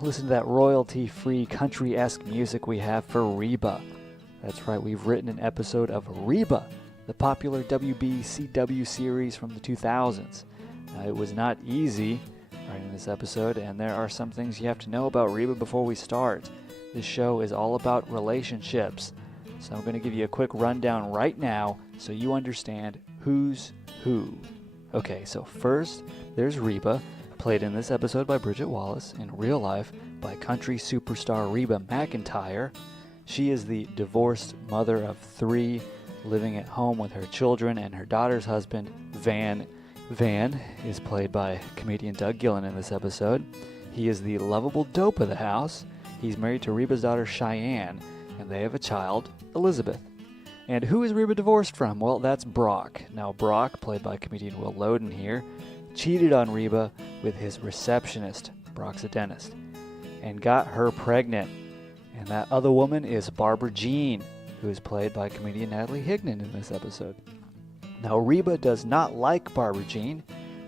Listen to that royalty-free country-esque music we have for Reba. That's right, we've written an episode of Reba, the popular WBCW series from the 2000s. It was not easy writing this episode, and there are some things you have to know about Reba before we start. This show is all about relationships, so I'm going to give you a quick rundown right now so you understand who's who. Okay, so first, there's Reba, played in this episode by Bridgette Wallace, in real life by country superstar Reba McEntire. She is the divorced mother of 3, living at home with her children and her daughter's husband, Van. Van is played by comedian Doug Gillon in this episode. He is the lovable dope of the house. He's married to Reba's daughter, Cheyenne, and they have a child, Elizabeth. And who is Reba divorced from? Well, that's Brock. Now, Brock, played by comedian Loden here, cheated on Reba with his receptionist, Brock's a dentist, and got her pregnant. And that other woman is Barbra Jean, who is played by comedian Natalie Higdon in this episode. Now, Reba does not like Barbra Jean.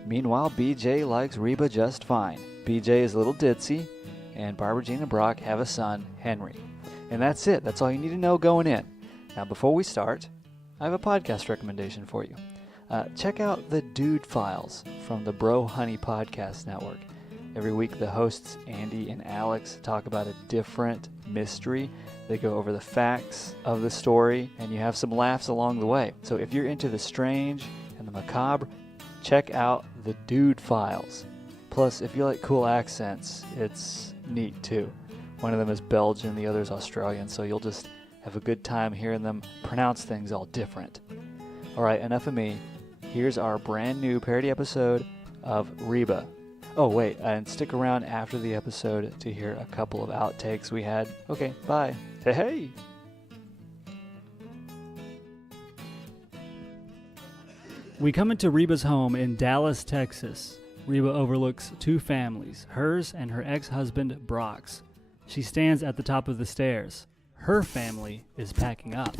Meanwhile, BJ likes Reba just fine. BJ is a little ditzy, and Barbra Jean and Brock have a son, Henry. And that's it. That's all you need to know going in. Now, before we start, I have a podcast recommendation for you. Check out the Dude Files from the Bro Honey Podcast Network. Every week, the hosts, Andy and Alex, talk about a different mystery. They go over the facts of the story, and you have some laughs along the way. So if you're into the strange and the macabre, check out the Dude Files. Plus, if you like cool accents, it's neat too. One of them is Belgian, the other is Australian, so you'll just have a good time hearing them pronounce things all different. All right, enough of me. Here's our brand new parody episode of Reba. Oh, wait, and stick around after the episode to hear a couple of outtakes we had. Okay, bye. Hey! We come into Reba's home in Dallas, Texas. Reba overlooks 2 families, hers and her ex-husband, Brock's. She stands at the top of the stairs. Her family is packing up.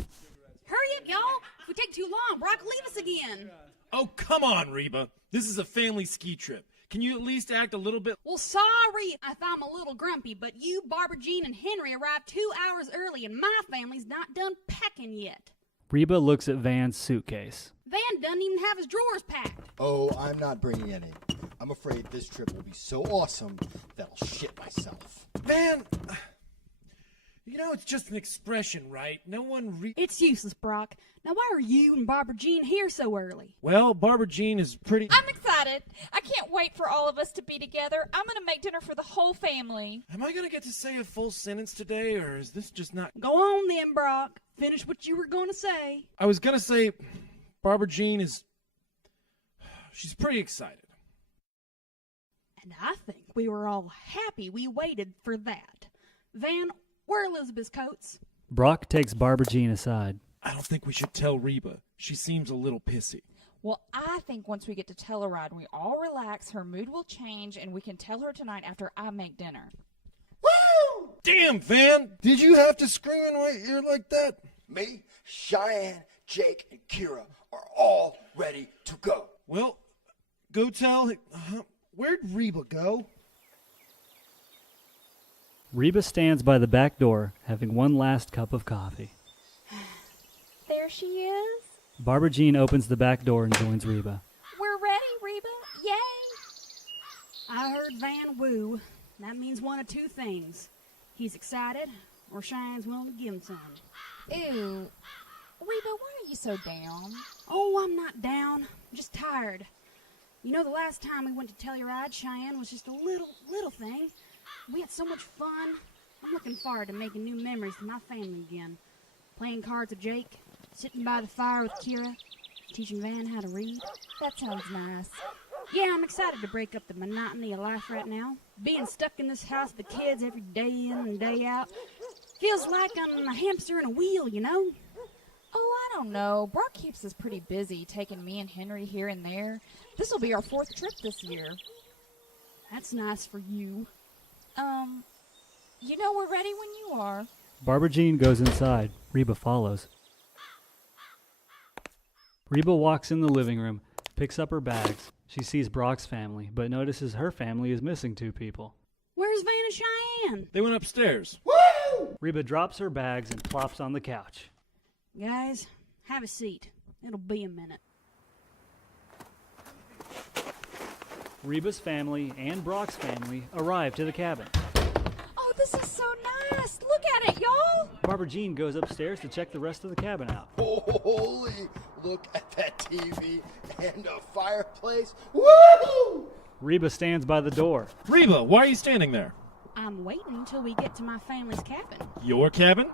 Hurry up, y'all! If we take too long, Brock will leave us again. Oh, come on, Reba. This is a family ski trip. Can you at least act a little bit? Well, sorry if I'm a little grumpy, but you, Barbra Jean, and Henry arrived 2 hours early, and my family's not done packing yet. Reba looks at Van's suitcase. Van doesn't even have his drawers packed. Oh, I'm not bringing any. I'm afraid this trip will be so awesome that I'll shit myself. Van, you know it's just an expression, right? No one It's useless, Brock. Now why are you and Barbra Jean here so early? Well, Barbra Jean is pretty... I'm excited. I can't wait for all of us to be together. I'm going to make dinner for the whole family. Am I going to get to say a full sentence today, or is this just not... Go on then, Brock. Finish what you were going to say. I was going to say Barbra Jean is... She's pretty excited. And I think we were all happy we waited for that. Van, where are Elizabeth's coats? Brock takes Barbra Jean aside. I don't think we should tell Reba. She seems a little pissy. Well, I think once we get to Telluride, we all relax, her mood will change, and we can tell her tonight after I make dinner. Woo! Damn, Van! Did you have to scream in my ear like that? Me, Cheyenne, Jake, and Kira are all ready to go. Well, go tell... Where'd Reba go? Reba stands by the back door, having one last cup of coffee. There she is. Barbra Jean opens the back door and joins Reba. We're ready, Reba. Yay! I heard Van woo. That means one of 2 things. He's excited, or Cheyenne's willing to give him some. Ew. Reba, why are you so down? Oh, I'm not down. I'm just tired. You know, the last time we went to Telluride, Cheyenne was just a little thing. We had so much fun. I'm looking forward to making new memories with my family again. Playing cards with Jake, sitting by the fire with Kira, teaching Van how to read. That sounds nice. Yeah, I'm excited to break up the monotony of life right now. Being stuck in this house with the kids every day in and day out. Feels like I'm a hamster in a wheel, you know? Oh, I don't know. Brock keeps us pretty busy, taking me and Henry here and there. This will be our 4th trip this year. That's nice for you. You know we're ready when you are. Barbra Jean goes inside. Reba follows. Reba walks in the living room, picks up her bags. She sees Brock's family, but notices her family is missing 2 people. Where's Where's Van and Cheyenne? They went upstairs. Reba drops her bags and plops on the couch. Guys, have a seat. It'll be a minute. Reba's family and Brock's family arrive to the cabin. Oh, this is so nice. Look at it, y'all. Barbara Jean goes upstairs to check the rest of the cabin out. Holy, look at that TV and a fireplace. Woo! Reba stands by the door. Reba, why are you standing there? I'm waiting until we get to my family's cabin. Your cabin?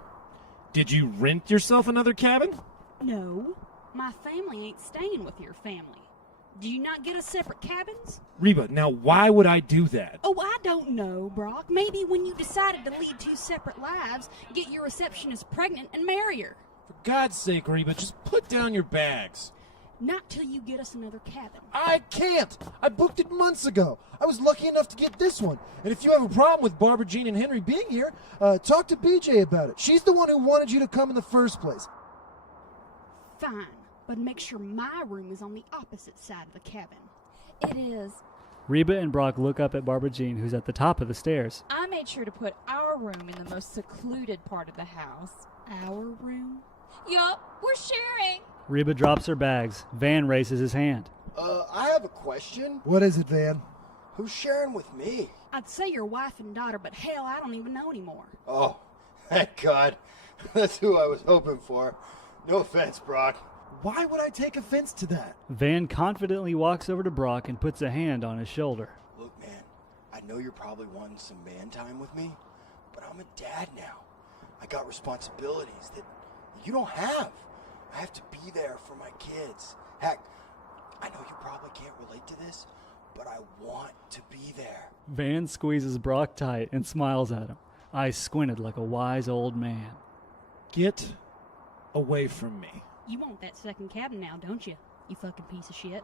Did you rent yourself another cabin? No, my family ain't staying with your family. Do you not get us separate cabins? Reba, now why would I do that? Oh, I don't know, Brock. Maybe when you decided to lead 2 separate lives, get your receptionist pregnant and marry her. For God's sake, Reba, just put down your bags. Not till you get us another cabin. I can't. I booked it months ago. I was lucky enough to get this one. And if you have a problem with Barbara Jean and Henry being here, talk to BJ about it. She's the one who wanted you to come in the first place. Fine, but make sure my room is on the opposite side of the cabin. It is. Reba and Brock look up at Barbara Jean, who's at the top of the stairs. I made sure to put our room in the most secluded part of the house. Our room? Yup, we're sharing. Reba drops her bags. Van raises his hand. I have a question. What is it, Van? Who's sharing with me? I'd say your wife and daughter, but hell, I don't even know anymore. Oh, thank God. That's who I was hoping for. No offense, Brock. Why would I take offense to that? Van confidently walks over to Brock and puts a hand on his shoulder. Look, man, I know you're probably wanting some man time with me, but I'm a dad now. I got responsibilities that you don't have. I have to be there for my kids. Heck, I know you probably can't relate to this, but I want to be there. Van squeezes Brock tight and smiles at him, eyes squinted like a wise old man. Get away from me. You want that second cabin now, don't you? You fucking piece of shit.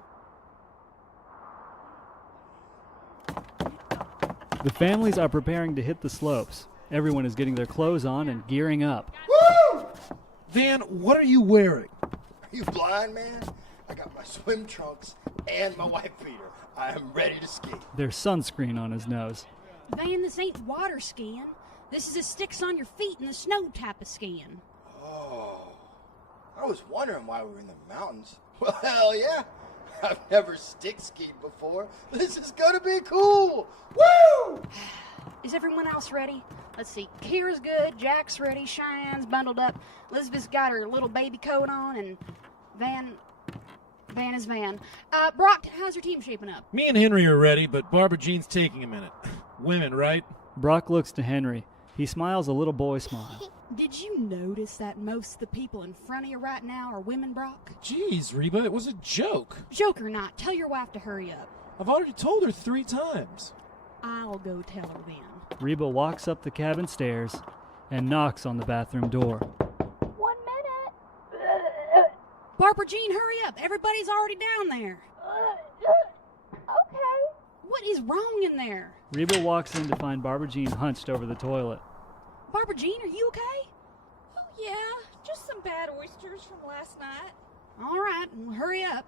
The families are preparing to hit the slopes. Everyone is getting their clothes on and gearing up. Woo! Van, what are you wearing? Are you blind, man? I got my swim trunks and my wife beater. I am ready to ski. There's sunscreen on his nose. Van, this ain't water skiing. This is a sticks on your feet in the snow type of skiing. Oh, I was wondering why we were in the mountains. Well, hell yeah. I've never stick skied before. This is gonna be cool. Woo! Is everyone else ready? Let's see. Kira's good. Jack's ready. Cheyenne's bundled up. Elizabeth's got her little baby coat on, and Van is Van. Brock, how's your team shaping up? Me and Henry are ready, but Barbara Jean's taking a minute. Women, right? Brock looks to Henry. He smiles a little boy smile. Did you notice that most of the people in front of you right now are women, Brock? Jeez, Reba, it was a joke. Joke or not, tell your wife to hurry up. I've already told her 3 times. I'll go tell her then. Reba walks up the cabin stairs and knocks on the bathroom door. 1 minute. Barbara Jean, hurry up. Everybody's already down there. Okay. What is wrong in there? Reba walks in to find Barbara Jean hunched over the toilet. Barbara Jean, are you okay? Oh, yeah. Just some bad oysters from last night. All right, well, hurry up.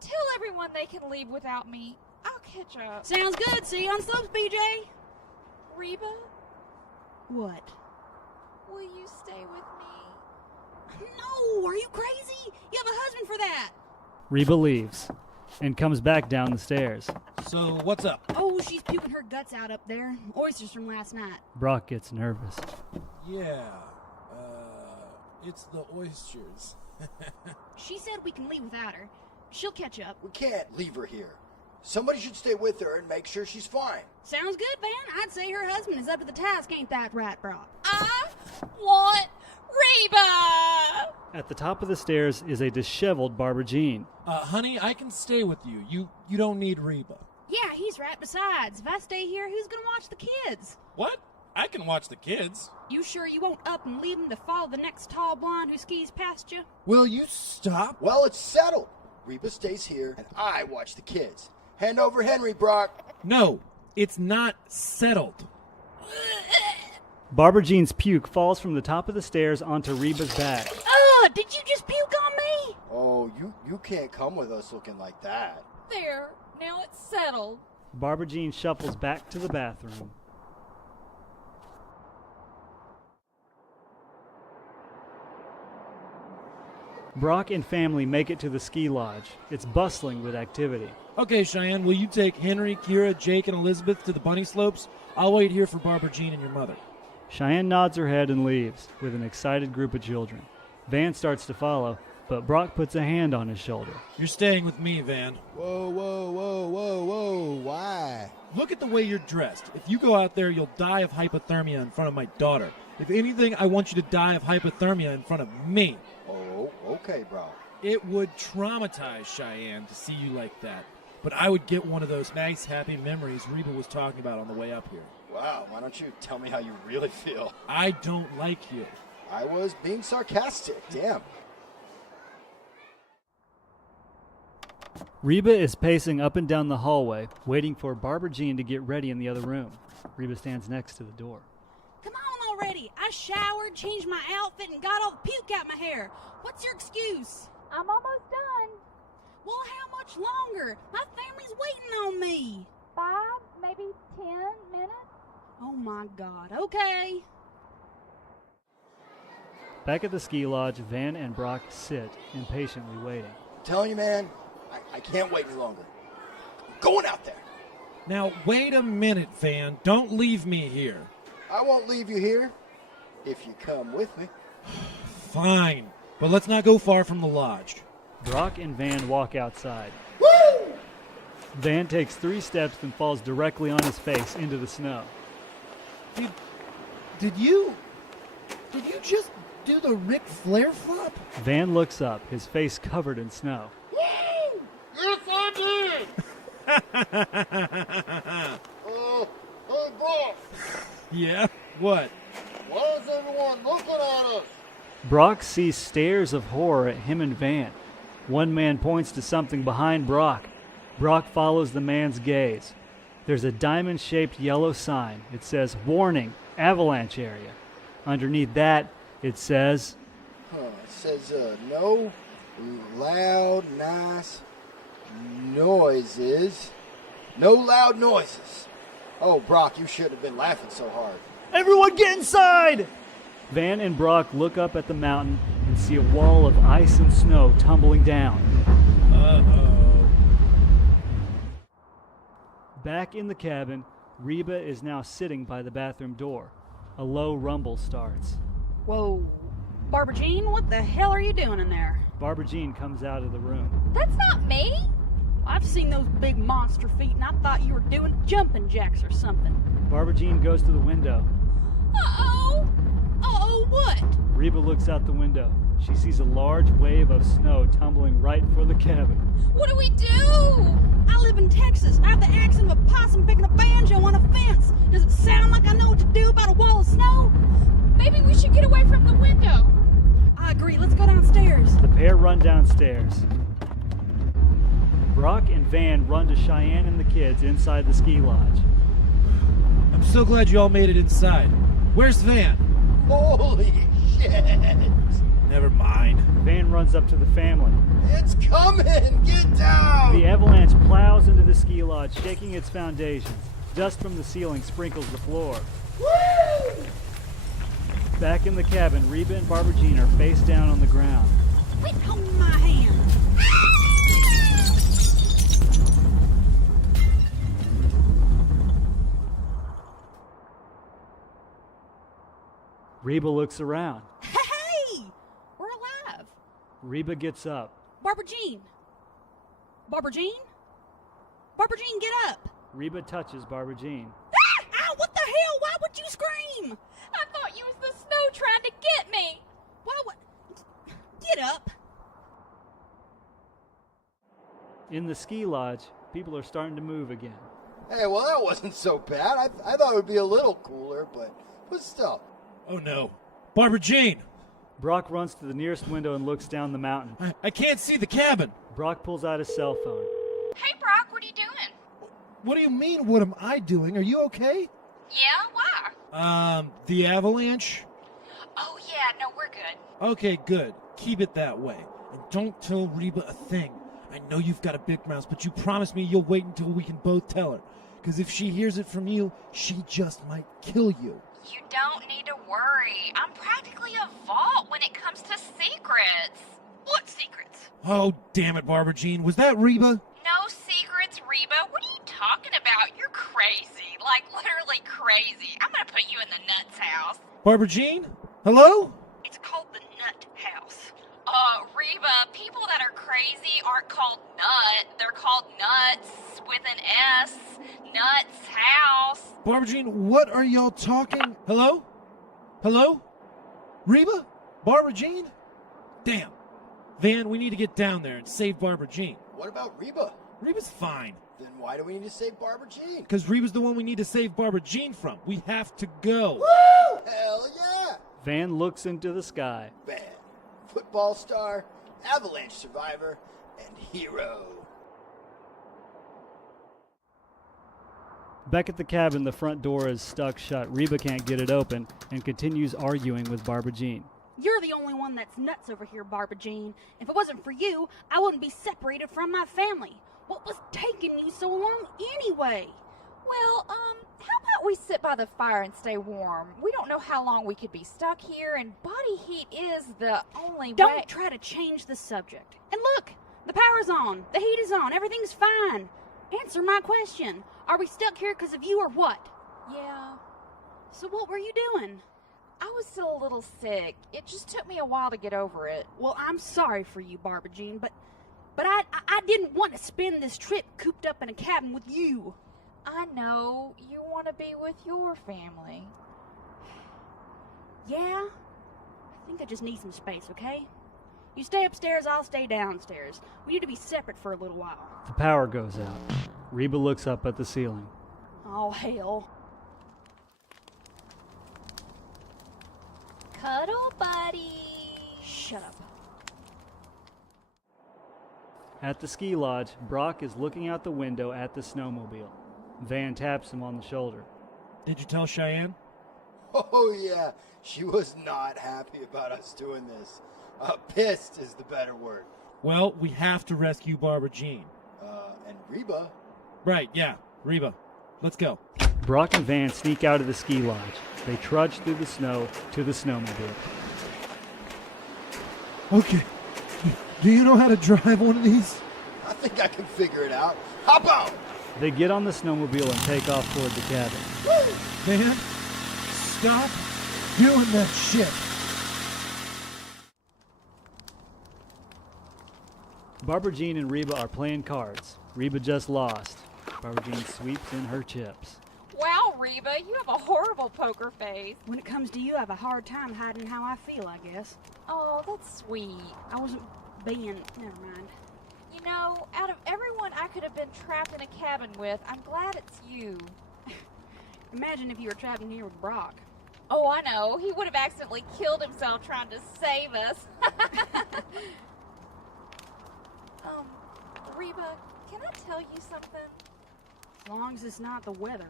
Tell everyone they can leave without me. I'll catch up. Sounds good. See you on slopes, BJ. Reba, What? will you stay with me? No, are you crazy? You have a husband for that. Reba leaves and comes back down the stairs. So, what's up? Oh, she's puking her guts out up there. Oysters from last night. Brock gets nervous. Yeah, it's the oysters. She said we can leave without her. She'll catch up. We can't leave her here. Somebody should stay with her and make sure she's fine. Sounds good, Van. I'd say her husband is up to the task, ain't that right, Brock? I want Reba! At the top of the stairs is a disheveled Barbara Jean. Honey, I can stay with you. You don't need Reba. Yeah, he's right. Besides, if I stay here, who's gonna watch the kids? What? I can watch the kids. You sure you won't up and leave them to follow the next tall blonde who skis past you? Will you stop? Well, it's settled. Reba stays here, and I watch the kids. Hand over Henry, Brock. No, it's not settled. Barbara Jean's puke falls from the top of the stairs onto Reba's back. Did you just puke on me? Oh, you can't come with us looking like that. There, now it's settled. Barbara Jean shuffles back to the bathroom. Brock and family make it to the ski lodge. It's bustling with activity. Okay, Cheyenne, will you take Henry, Kira, Jake, and Elizabeth to the bunny slopes? I'll wait here for Barbara Jean and your mother. Cheyenne nods her head and leaves, with an excited group of children. Van starts to follow, but Brock puts a hand on his shoulder. You're staying with me, Van. Whoa, whoa, whoa, whoa, whoa. Why? Look at the way you're dressed. If you go out there, you'll die of hypothermia in front of my daughter. If anything, I want you to die of hypothermia in front of me. Oh, okay, bro. It would traumatize Cheyenne to see you like that. But I would get one of those nice, happy memories Reba was talking about on the way up here. Wow, why don't you tell me how you really feel? I don't like you. I was being sarcastic, damn. Reba is pacing up and down the hallway, waiting for Barbara Jean to get ready in the other room. Reba stands next to the door. Come on already. I showered, changed my outfit, and got all the puke out my hair. What's your excuse? I'm almost done. Well, how much longer? My family's waiting on me. 5, maybe 10 minutes. Oh, my God. Okay. Back at the ski lodge, Van and Brock sit, impatiently waiting. I'm telling you, man, I can't wait any longer. I'm going out there. Now, wait a minute, Van. Don't leave me here. I won't leave you here if you come with me. Fine, but let's not go far from the lodge. Brock and Van walk outside. Woo! Van takes 3 steps and falls directly on his face into the snow. Did you just do the Ric Flair flop? Van looks up, his face covered in snow. Woo! Yes, I did! Hey, Brock, Yeah? What? why is everyone looking at us? Brock sees stares of horror at him and Van. One man points to something behind Brock. Brock follows the man's gaze. There's a diamond-shaped yellow sign. It says, "Warning, avalanche area." Underneath that, it says, It says, no loud, nice noises. No loud noises. Oh, Brock, you shouldn't have been laughing so hard. "Everyone get inside!" Van and Brock look up at the mountain and see a wall of ice and snow tumbling down. Uh-oh. Back in the cabin, Reba is now sitting by the bathroom door. A low rumble starts. Whoa. Barbara Jean, what the hell are you doing in there? Barbara Jean comes out of the room. That's not me. I've seen those big monster feet, and I thought you were doing jumping jacks or something. Barbara Jean goes to the window. Uh-oh. Uh-oh, what? Reba looks out the window. She sees a large wave of snow tumbling right for the cabin. What do we do? I live in Texas. I have the accent of a possum picking a banjo on a fence. Does it sound like I know what to do about a wall of snow? Maybe we should get away from the window. I agree. Let's go downstairs. The pair run downstairs. Brock and Van run to Cheyenne and the kids inside the ski lodge. I'm so glad you all made it inside. Where's Van? Holy shit! Never mind. Van runs up to the family. It's coming! Get down! The avalanche plows into the ski lodge, shaking its foundations. Dust from the ceiling sprinkles the floor. Woo! Back in the cabin, Reba and Barbara Jean are face down on the ground. Quit holding my hand. Reba looks around. Hey! We're alive. Reba gets up. Barbara Jean. Barbara Jean? Barbara Jean, get up. Reba touches Barbara Jean. Ah! Ow, what the hell? Why would you scream? I thought you was the snow trying to get me. Why would... Get up. In the ski lodge, people are starting to move again. Hey, well, that wasn't so bad. I thought it would be a little cooler, but still. Oh no. Barbara Jean! Brock runs to the nearest window and looks down the mountain. I can't see the cabin. Brock pulls out his cell phone. Hey, Brock, what are you doing? What do you mean, what am I doing? Are you okay? Yeah, why? The avalanche? Oh, yeah, no, we're good. Okay, good. Keep it that way. And don't tell Reba a thing. I know you've got a big mouth, but you promised me you'll wait until we can both tell her. Because if she hears it from you, she just might kill you. You don't need to worry. I'm practically a vault when it comes to secrets. What secrets? Oh, damn it, Barbara Jean. Was that Reba? No secrets, Reba. What are you talking about? You're crazy. Like, literally crazy. I'm gonna put you in the nuts house. Barbara Jean? Hello? It's called the nut house. Reba, people that are crazy aren't called nut. They're called nuts with an S. Nuts house. Barbara Jean, what are y'all talking? Hello? Hello? Reba? Barbara Jean? Damn. Van, we need to get down there and save Barbara Jean. What about Reba? Reba's fine. Then why do we need to save Barbara Jean? Because Reba's the one we need to save Barbara Jean from. We have to go. Woo! Hell yeah! Van looks into the sky. Van, football star, avalanche survivor, and hero. Back at the cabin, the front door is stuck shut. Reba can't get it open and continues arguing with Barbara Jean. You're the only one that's nuts over here, Barbara Jean. If it wasn't for you, I wouldn't be separated from my family. What was taking you so long anyway? Well, how about we sit by the fire and stay warm? We don't know how long we could be stuck here, and body heat is the only way. Don't try to change the subject. And look, the power's on, the heat is on, everything's fine. Answer my question. Are we stuck here because of you or what? Yeah, So what were you doing? I was still a little sick. It just took me a while to get over it. Well, I'm sorry for you, Barbara Jean, but I didn't want to spend this trip cooped up in a cabin with you. I know you want to be with your family. Yeah? I think I just need some space, okay? You stay upstairs, I'll stay downstairs. We need to be separate for a little while. The power goes out. Reba looks up at the ceiling. Oh, hell. Cuddle buddy. Shut up. At the ski lodge, Brock is looking out the window at the snowmobile. Van taps him on the shoulder. Did you tell Cheyenne? Oh yeah, she was not happy about us doing this. Pissed is the better word. Well, we have to rescue Barbara Jean. And Reba. Right, yeah, Reba. Let's go. Brock and Van sneak out of the ski lodge. They trudge through the snow to the snowmobile. Okay. Do you know how to drive one of these? I think I can figure it out. Hop out! They get on the snowmobile and take off toward the cabin. Man, stop doing that shit. Barbara Jean and Reba are playing cards. Reba just lost. Barbara Jean sweeps in her chips. Wow, Reba, you have a horrible poker face. When it comes to you, I have a hard time hiding how I feel, I guess. Oh, that's sweet. I wasn't being... Never mind. You know, out of everyone I could have been trapped in a cabin with, I'm glad it's you. Imagine if you were trapped in here with Brock. Oh, I know. He would have accidentally killed himself trying to save us. Reba, can I tell you something? As long as it's not the weather.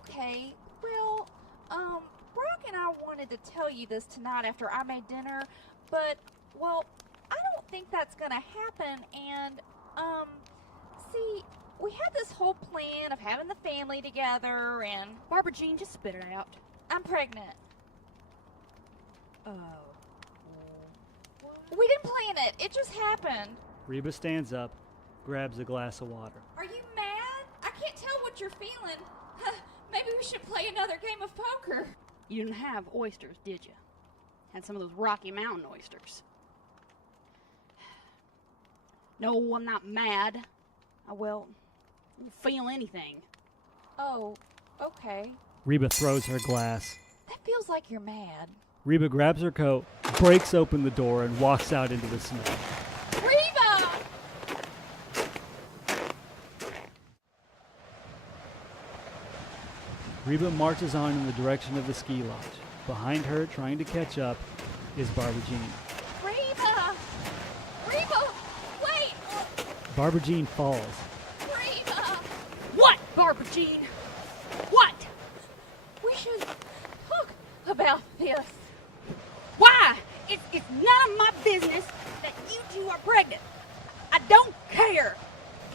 Okay, well, Brock and I wanted to tell you this tonight after I made dinner, but, well, I don't think that's gonna happen, and, see, we had this whole plan of having the family together, and... Barbara Jean, just spit it out. I'm pregnant. Oh. We didn't plan it. It just happened. Reba stands up, grabs a glass of water. Are you mad? I can't tell what you're feeling. Maybe we should play another game of poker. You didn't have oysters, did you? Had some of those Rocky Mountain oysters. No, I'm not mad. I don't feel anything. Oh, okay. Reba throws her glass. That feels like you're mad. Reba grabs her coat, breaks open the door, and walks out into the snow. Reba! Reba marches on in the direction of the ski lodge. Behind her, trying to catch up, is Barbara Jean. Reba! Reba! Wait! Barbara Jean falls. Reba! What, Barbara Jean? What? We should talk about this. Why? It's none of my business that you two are pregnant. I don't care.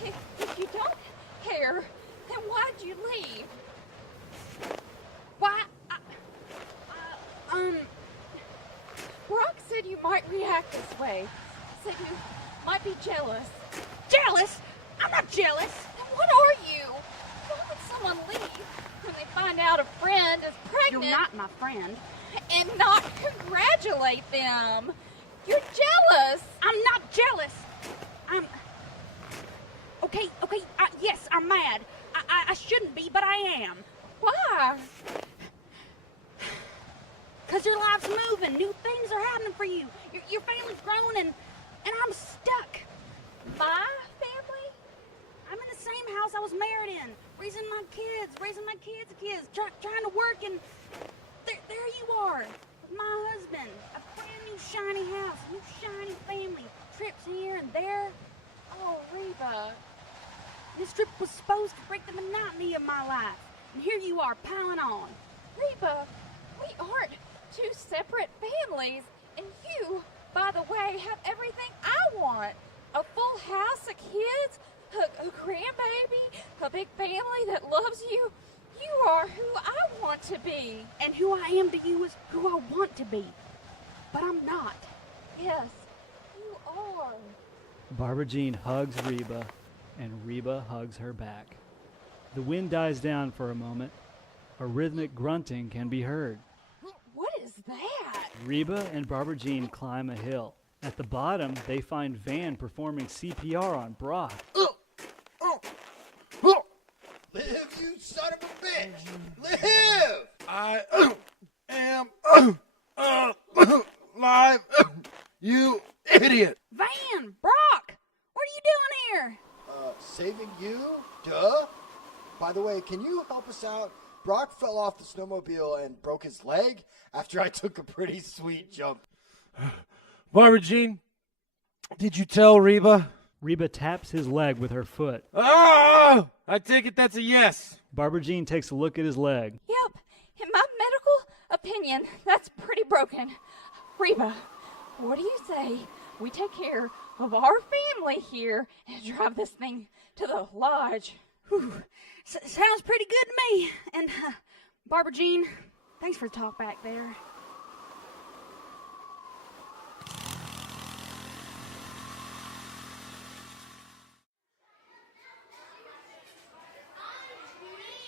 If you don't care, then why'd you leave? Why? Brock said you might react this way. said you might be jealous. Jealous? I'm not jealous. Then what are you? Why would someone leave when they find out a friend is pregnant? You're not my friend. And not congratulate them. You're jealous. I'm not jealous. I'm... Okay, yes, I'm mad. I shouldn't be, but I am. Why? Because your life's moving. New things are happening for you. Your family's growing, and I'm stuck. My family? I'm in the same house I was married in, raising my kids' kids, trying to work, and there you are, with my husband. A brand new shiny house, a new shiny family, trips here and there. Oh, Reba. This trip was supposed to break the monotony of my life, and here you are, piling on. Reba, we aren't two separate families, and you, by the way, have everything I want. A full house of kids, a grandbaby, a big family that loves you. You are who I want to be. And who I am to you is who I want to be. But I'm not. Yes, you are. Barbara Jean hugs Reba, and Reba hugs her back. The wind dies down for a moment. A rhythmic grunting can be heard. What is that? Reba and Barbara Jean climb a hill. At the bottom, they find Van performing CPR on Brock. Live, you son of a bitch! Live! I am live, you idiot! Van! Brock! What are you doing here? Saving you? Duh! By the way, can you help us out? Brock fell off the snowmobile and broke his leg after I took a pretty sweet jump. Barbara Jean, did you tell Reba? Reba taps his leg with her foot. Ah! I take it that's a yes. Barbara Jean takes a look at his leg. Yep, in my medical opinion, that's pretty broken. Reba, what do you say we take care of our family here and drive this thing to the lodge? Whew. Sounds pretty good to me. And, Barbara Jean, thanks for the talk back there.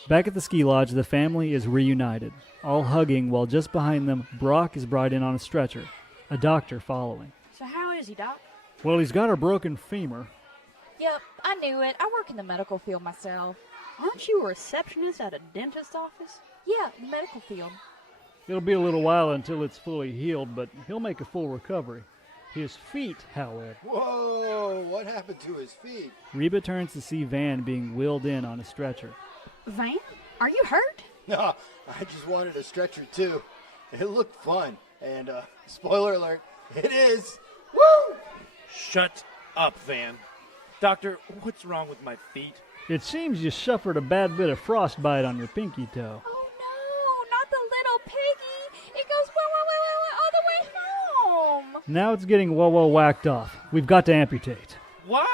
Back at the ski lodge, the family is reunited, all hugging while just behind them, Brock is brought in on a stretcher, a doctor following. So how is he, Doc? Well, he's got a broken femur. Yep, I knew it. I work in the medical field myself. Aren't you a receptionist at a dentist's office? Yeah, the medical field. It'll be a little while until it's fully healed, but he'll make a full recovery. His feet, however. Whoa, what happened to his feet? Reba turns to see Van being wheeled in on a stretcher. Van, are you hurt? No, I just wanted a stretcher too. It looked fun. And, spoiler alert, it is. Woo! Shut up, Van. Doctor, what's wrong with my feet? It seems you suffered a bad bit of frostbite on your pinky toe. Oh no, not the little piggy. It goes all the way home. Now it's getting well whacked off. We've got to amputate. What?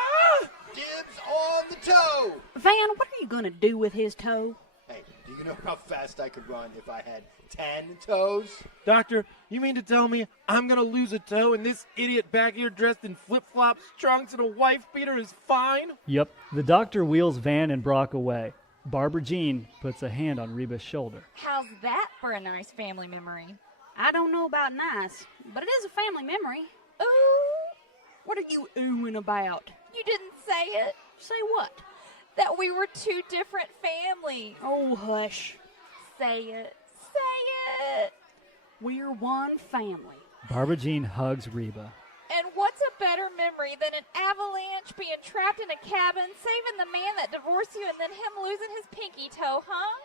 Dibs on the toe! Van, what are you going to do with his toe? Hey, do you know how fast I could run if I had 10 toes? Doctor, you mean to tell me I'm going to lose a toe and this idiot back here dressed in flip-flops, trunks, and a wife beater is fine? Yep. The doctor wheels Van and Brock away. Barbara Jean puts a hand on Reba's shoulder. How's that for a nice family memory? I don't know about nice, but it is a family memory. Ooh, What are you oohing about? you didn't say it. Say what? That we were two different families. Oh, hush. Say it. Say it. We're one family. Barbara Jean hugs Reba. And what's a better memory than an avalanche, being trapped in a cabin, saving the man that divorced you, and then him losing his pinky toe, huh?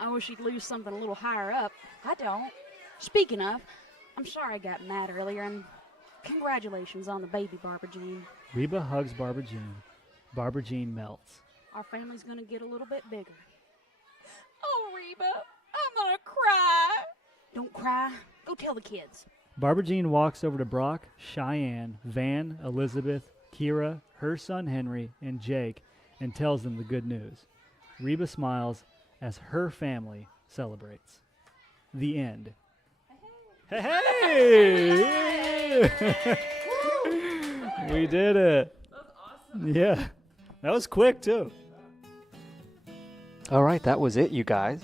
I wish he'd lose something a little higher up. I don't. Speaking of, I'm sorry I got mad earlier, and congratulations on the baby, Barbara Jean. Reba hugs Barbara Jean. Barbara Jean melts. Our family's gonna get a little bit bigger. Oh, Reba, I'm gonna cry. Don't cry. Go tell the kids. Barbara Jean walks over to Brock, Cheyenne, Van, Elizabeth, Kira, her son Henry, and Jake, and tells them the good news. Reba smiles as her family celebrates. The end. Hey! We did it. That was awesome. Yeah. That was quick, too. All right, that was it, you guys.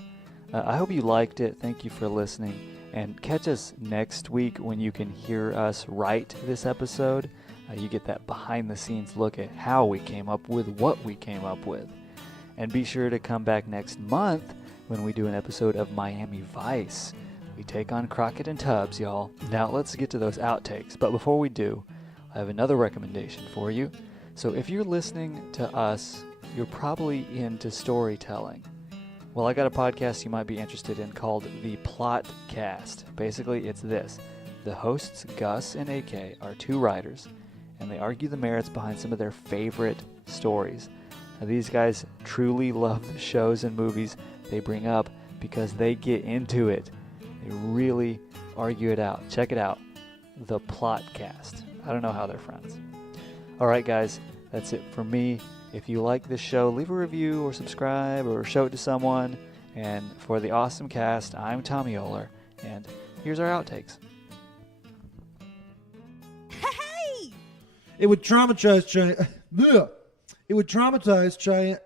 I hope you liked it. Thank you for listening. And catch us next week when you can hear us write this episode. You get that behind-the-scenes look at how we came up with what we came up with. And be sure to come back next month when we do an episode of Miami Vice. We take on Crockett and Tubbs, y'all. Now let's get to those outtakes. But before we do, I have another recommendation for you. So if you're listening to us, you're probably into storytelling. Well, I got a podcast you might be interested in called The Plotcast. Basically, it's this. The hosts, Gus and AK, are two writers, and they argue the merits behind some of their favorite stories. Now, these guys truly love the shows and movies they bring up because they get into it. They really argue it out. Check it out. The Plotcast. I don't know how they're friends. All right, guys, that's it for me. If you like this show, leave a review or subscribe or show it to someone. And for the awesome cast, I'm Tommy Oler, and here's our outtakes. Hey! It would traumatize Cheyenne. It would traumatize Cheyenne.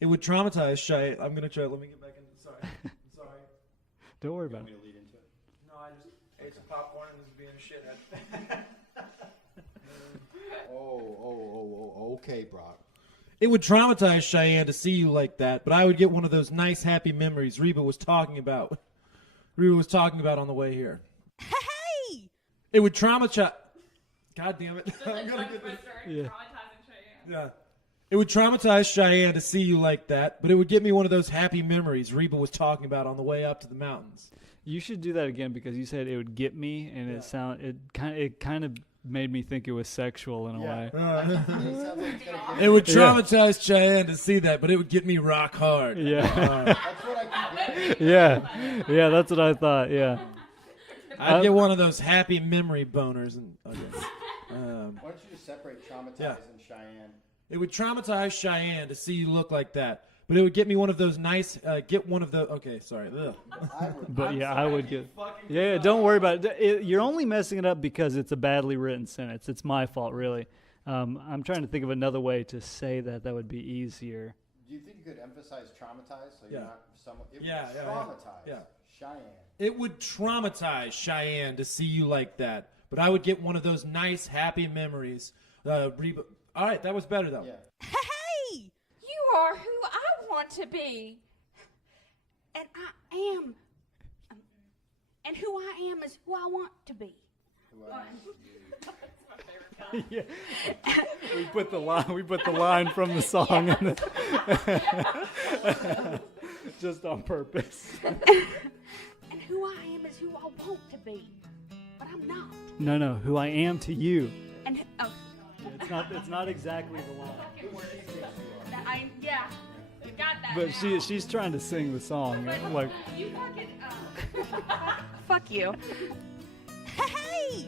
It would traumatize Cheyenne. I'm gonna try. Let me get back in. Sorry. I'm sorry. Don't worry about it. No, I just ate some popcorn and was being a shithead. Okay, Brock. It would traumatize Cheyenne to see you like that, but I would get one of those nice, happy memories Reba was talking about. On the way here. Hey! It would traumatize. God damn it! I'm gonna get this. Yeah. Yeah. It would traumatize Cheyenne to see you like that, but it would get me one of those happy memories Reba was talking about on the way up to the mountains. You should do that again because you said it would get me, and it kind of made me think it was sexual in a way. It would traumatize Cheyenne to see that, but it would get me rock hard. Yeah. That's what I can get. Yeah, that's what I thought. Yeah. I'd get one of those happy memory boners. And Why don't you just separate traumatize and Cheyenne? It would traumatize Cheyenne to see you look like that, but it would get me one of those nice. Get one of the. Okay, sorry. Ugh. I would get. Yeah, don't worry about it. You're only messing it up because it's a badly written sentence. It's my fault, really. I'm trying to think of another way to say that would be easier. Do you think you could emphasize traumatize so you're not someone? It would traumatize Cheyenne. It would traumatize Cheyenne to see you like that, but I would get one of those nice, happy memories. Reba. All right, that was better though. Yeah. Hey! You are who I want to be. And I am. And who I am is who I want to be. Yeah. We put the line from the song in just on purpose. And who I am is who I want to be. But I'm not. No, who I am to you. And It's not exactly the line. Yeah, you got that. But now. she's trying to sing the song. Like You fucking. fuck you. Hey!